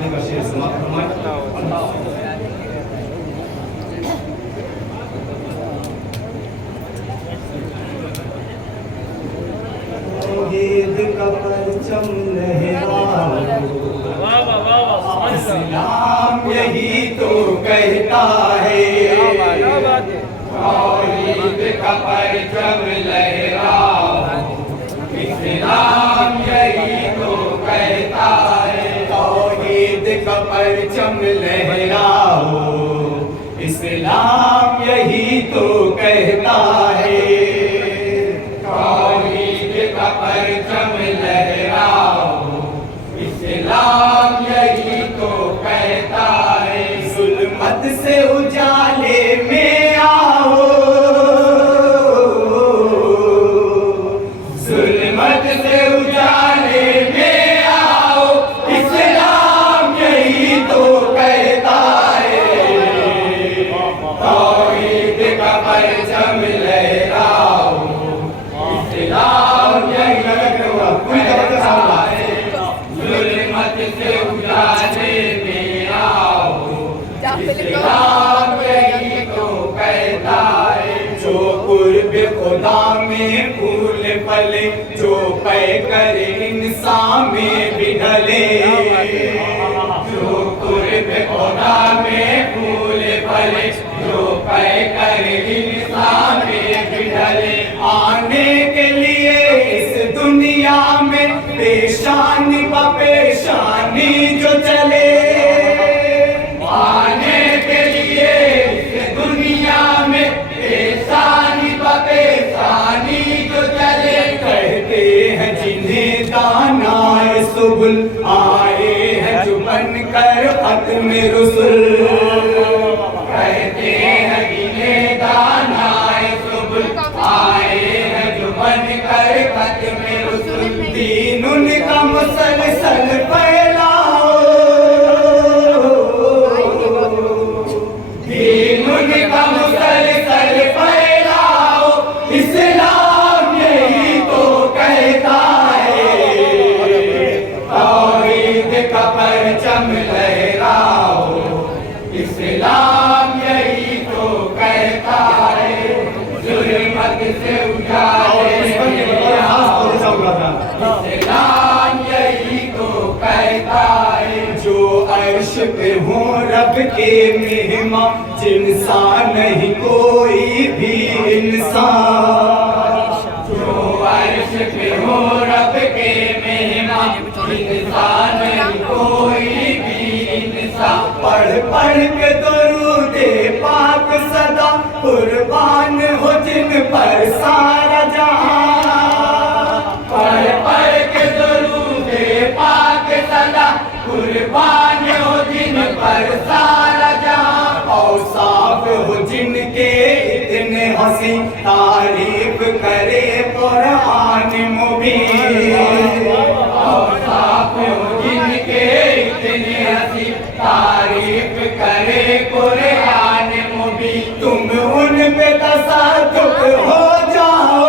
अपने का शेर समाप्त फरमाएं। तौहीद का परचम लहराओ, इस्लाम यही तो कहता है। तौहीद का परचम लहराओ, इस्लाम यही तो कहता है। तौहीद का परचम लहराओ, इस्लाम यही तो कहता है। तौहीद का परचम लहराओ, इस्लाम यही तो कहता है। जुल्मत से उजाले में आओ, जुल्मत से उजाले में आओ, इस्लाम यही तो कहता है। तौहीद का परचम लहराओ, इस्लाम यही कहता है। जुल्मत से उजाले में आओ, इस्लाम यही तो कहता है। जो कुर्ब खुदा में फूल फले, जो पै कर इंसान में भी ढले। जो कुर्ब खुदा में फूल फले, जो पै कर इंसान में भी ढले। आने के लिए इस दुनिया में पेशानी ब पेशानी जो चले, आने के लिए इस दुनिया में पेशानी ब पेशानी जो चले। कहते हैं जिन्हें दानाए सुबुल, आए हैं जो बनकर खत्म रुसुल। कहते हैं जिन्हें दानाए सुबुल, आए हैं जो बनकर खत्म रुसुल। दीन उनका मुसलसल फैलाओ, दीन उनका मुसलसल फैलाओ, इस्लाम यही तो कहता है। तौहीद का परचम लहराओ, इस्लाम यही तो कहता है। जुल्मत से उजाले में आओ, इस्लाम यही तो कहता है। जो अर्श पे हो रब के मेहमान, जिनसा नहीं कोई भी इंसान। जो अर्श पे हो रब के मेहमान, जिनसा नहीं कोई भी इंसान। पढ़ पढ़ के दुरूदे पाक सदा, कुर्बान हो जिन पर सारा जहां। पढ़ पढ़ के दुरूदे पाक सदा, कुर्बान हो जिन पर सारा जहां। औसाफ हो जिनके इतने हंसी, तारीफ करे कुरान मुबीन। औसाफ हो जिनके इतने हंसी, तारीफ करे कुरान मुबीन। तुम उन पे तसद्दुक़ हो जाओ,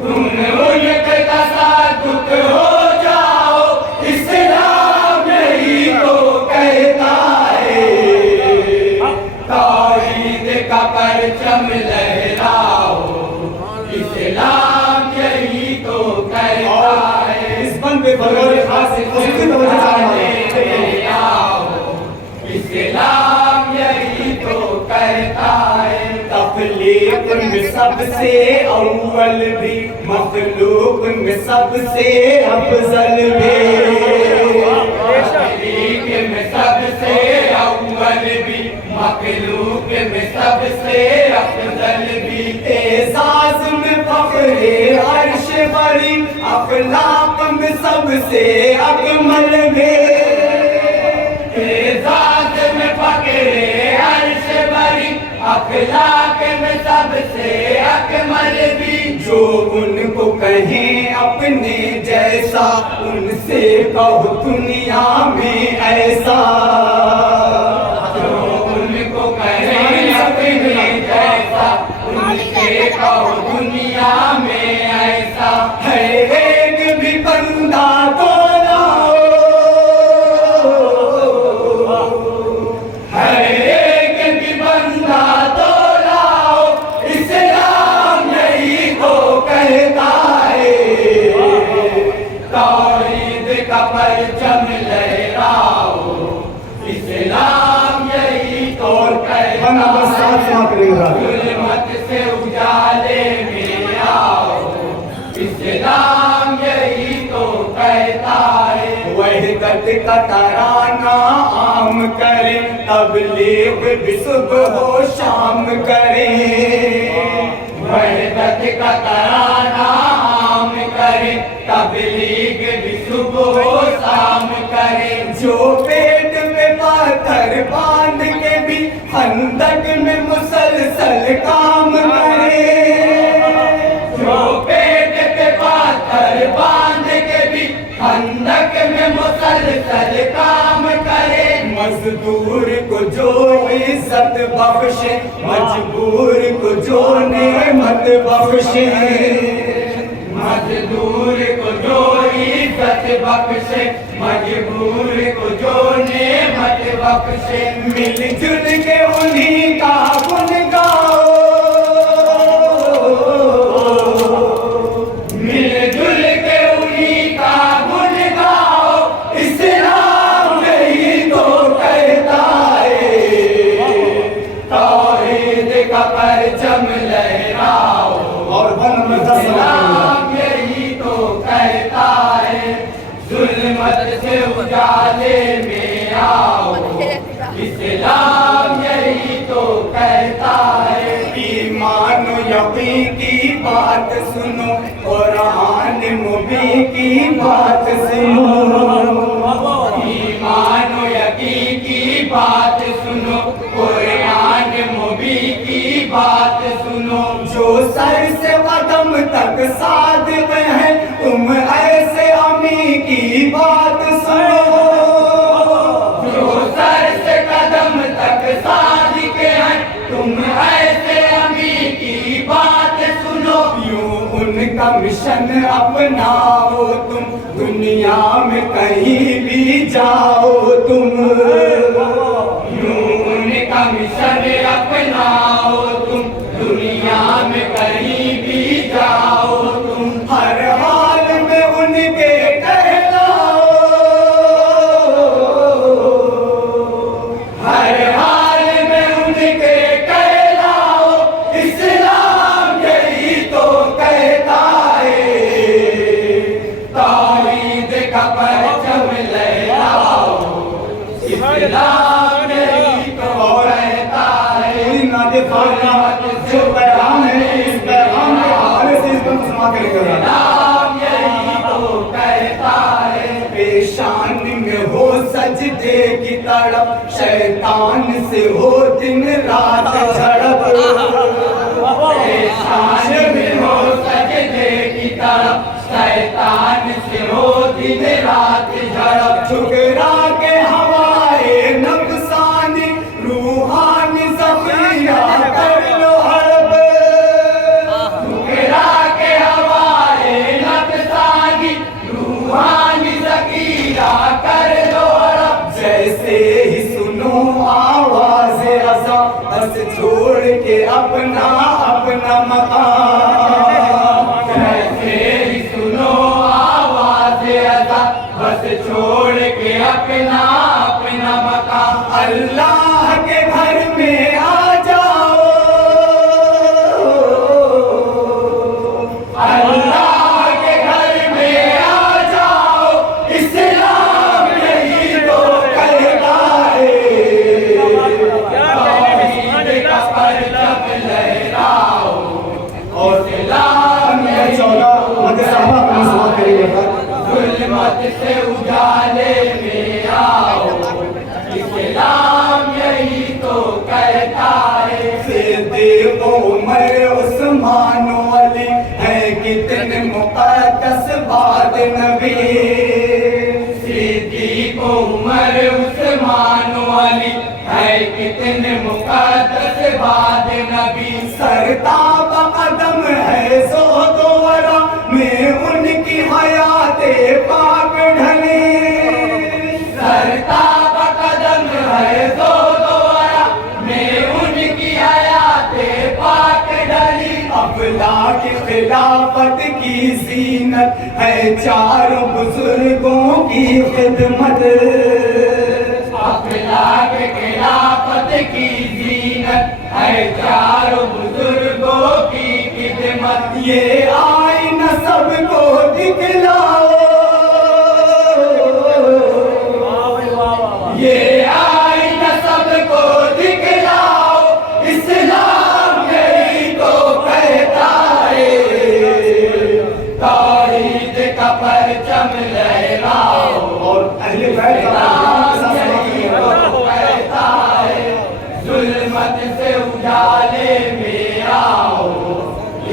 तुम उन पे तसद्दुक़ हो जाओ, इस्लाम यही तो कहता है। तौहीद का परचम लहराओ, इस्लाम यही तो कहता है। इस बंद पे बगौर खास उसकी तवज्जो चाहते आओ, इस्लाम यही तो कहता है। तख्लीक में सबसे अव्वल भी, मखलूक में सबसे अफजल भी। तख्लीक में सबसे अव्वल भी, मखलूक में सबसे अफजल भी। एजाज में फख्रे अर्श बड़ी, अखलाक में सबसे अकमल भी। एजाज में फख्रे अर्श बड़ी, अखलाक में सबसे अकमल भी। जो उनको कहें अपने जैसा, उनसे कहो दुनिया में ऐसा। जो उनको कहें अपने जैसा, कहो दुनिया में ऐसा है एक भी बंदा इस्लाम यही तो कहता बना बस साथ समाप्त करेंगे। जुल्मत से उजाले में आओ, इस्लाम यही तो कहता है। वहदत का तराना आम करें, तबलीग भी सुबह हो शाम करें। वहदत का तराना आम करें, तबलीग भी सुबह हो शाम करें। जो पेट में पत्थर बांध के भी खंदक में मुसलसल काम करे, जो पेट पे पत्थर बांध के भी खंदक में मुसलसल काम करे। मजदूर को जो इज्जत बख्शे, मजबूर को जो नेमत बख्शे। मजदूर को जो इज्जत बख्शे, मजबूर को जो नेमत बख्शे। मिलजुल के उन्हीं का गुण गाओ, मिलजुल के उन्हीं का गुण गाओ। इस्लाम यही तो कहता है, तौहीद का परचम लहराओ। और इस्लाम यही तो कहता है, जुल्मत से उजाले में आओ। इस्लाम यही तो कहता है। ईमान यकीन की बात सुनो, कुरान मुबीन की बात सुनो। ईमान यकीन की बात सुनो, कुरान मुबीन की बात सुनो। जो सर से कदम तक सादिक है, तुम ऐसे अमी की बात सुनो। जो सर से कदम तक सादिक है, तुम ऐसे अमी की बात सुनो। यूं उनका मिशन अपनाओ तुम, दुनिया में कहीं भी जाओ तुम। यूं उनका मिशन अपनाओ तुम, दुनिया में कहीं भी जाओ तुम। हर हाल में उनके कहलाओ, हर हाल में उनके कहलाओ। इस्लाम यही तो कहता है, तौहीद का परचम लहराओ। इस्लाम यही तो कहता है। नाते फातिहा जो पैगाम है, इस पैगाम के हवाले से इसको समाप्त करेंगे। इस्लाम यही तो कहता है, पेशान में हो सजदे की तड़प, शैतान से हो दिन रात झड़प। पेशान में हो सजदे की तड़प, शैतान से हो दिन रात झड़प। ठुकरा के हवाए नफसानी, रूहानी ज़ख़ीरा कर लो हड़प। ठुकरा के हवाए नफसानी, रूहानी ज़ख़ीरा कर लो हड़प। जैसे ही सुनो आवाज़ रज़ा, बस छोड़ के अपना अपना मकाम। जैसे ही सुनो आवाज़ रज़ा, बस छोड़ के अपना अपना मकाम। अल्लाह के घर में आ जाओ, अल्लाह के घर में आ जाओ। इस्लाम यही तो कहता है, तौहीद का परचम लहराओ। और इस्लाम यही तो समाप्त करेंगे। जुल्मत से उजाले में आओ। इस्लाम यही तो कहता है। सिद्दीक़ उमर उस्मान अली है कितने मुक़द्दस बाद नबी। सिद्दीक़ उमर उस्मान अली है कितने मुक़द्दस बाद नबी। सरताब कदम है सो दोरा में उनकी हयाते पाक ढली। सरताब कदम है सो दोरा में उनकी हयाते पाक ढली। अफला की खिलाफत की ज़ीनत है चारों बुजुर्गों की खिदमत। अफला हक खिलाफत की जीनत है चारों बुजुर्गों की खिदमत। ये आईना सबको दिखलाओ, ये आईना सबको दिखलाओ, इस्लाम यही तो कहता है। तौहीद का परचम लहराओ और अहले बैत का कहता है, जुल्मत से उजाले में आओ,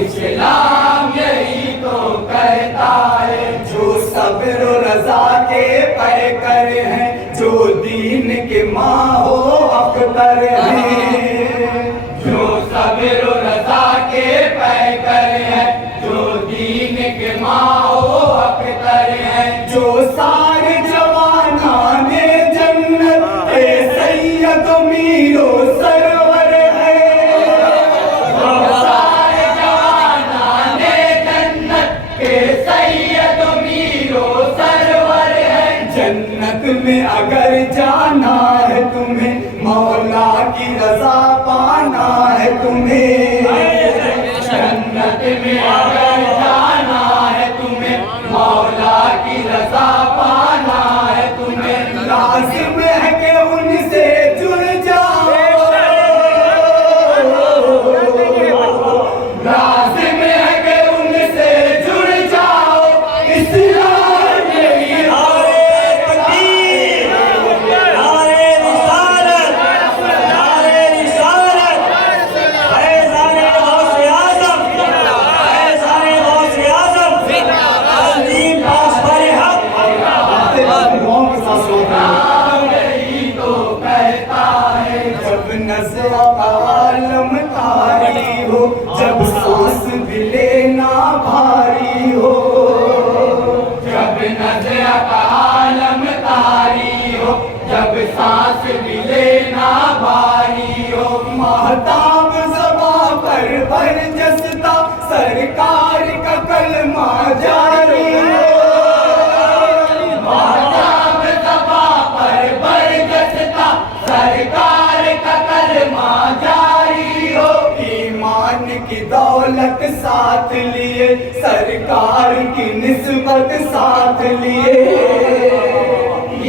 इस्लाम यही तो कहता है। जो सब्र और रज़ा के पैकर हैं, जो दीन के माहो अख्तर हैं, जो सब्र और रज़ा के पैकर हैं, जो दीन के माहो अख्तर हैं, जो सारे जवानाने जन्नत ए सैयद मीरो सरवर है, जो सारे जवानाने जन्नत के सैयद मीरो सरवर है। जन्नत में अगर जाना है तुम्हें, मौला की रज़ा पाना है तुम्हें, जन्नत में अगर जाना है तुम्हें, मौला की रज़ा पाना है तुम्हें, लाज़िम है कि उनसे जुड़ जाओ, लाज़िम है कि उनसे जुड़ जाओ, इस्लाम यही आलम तारी हो, जब सांस भी लेना भारी हो, जब नज़र का आलम तारी हो, जब सांस भी लेना भारी हो, महताब ज़बा पर बरजस्ता सरकार का कलमा जारी हो, महताब ज़बा पर बरजस्ता सरकार का कलमा जारी हो। ईमान की दौलत साथ लिए, सरकार की निस्बत साथ लिए,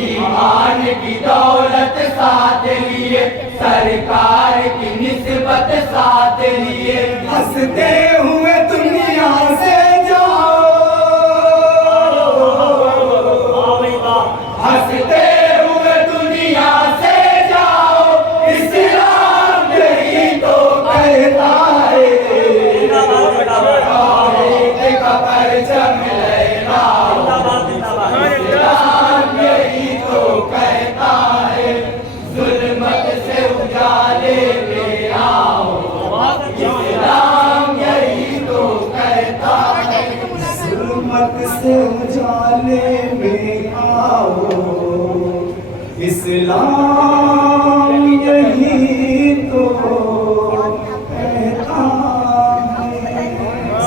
ईमान की दौलत साथ लिए, सरकार की निस्बत साथ लिए, हंसते हुए दुनिया से जाओ, हंसते हुए दुनिया से जाओ, इस्लाम यही तो कहता है। तौहीद का परचम लहराओ, इस्लाम यही तो कहता है, जुल्मत से उजाले में आओ, इस्लाम यही तो कहता है। जुल्मत से उजाले में आओ, इस्लाम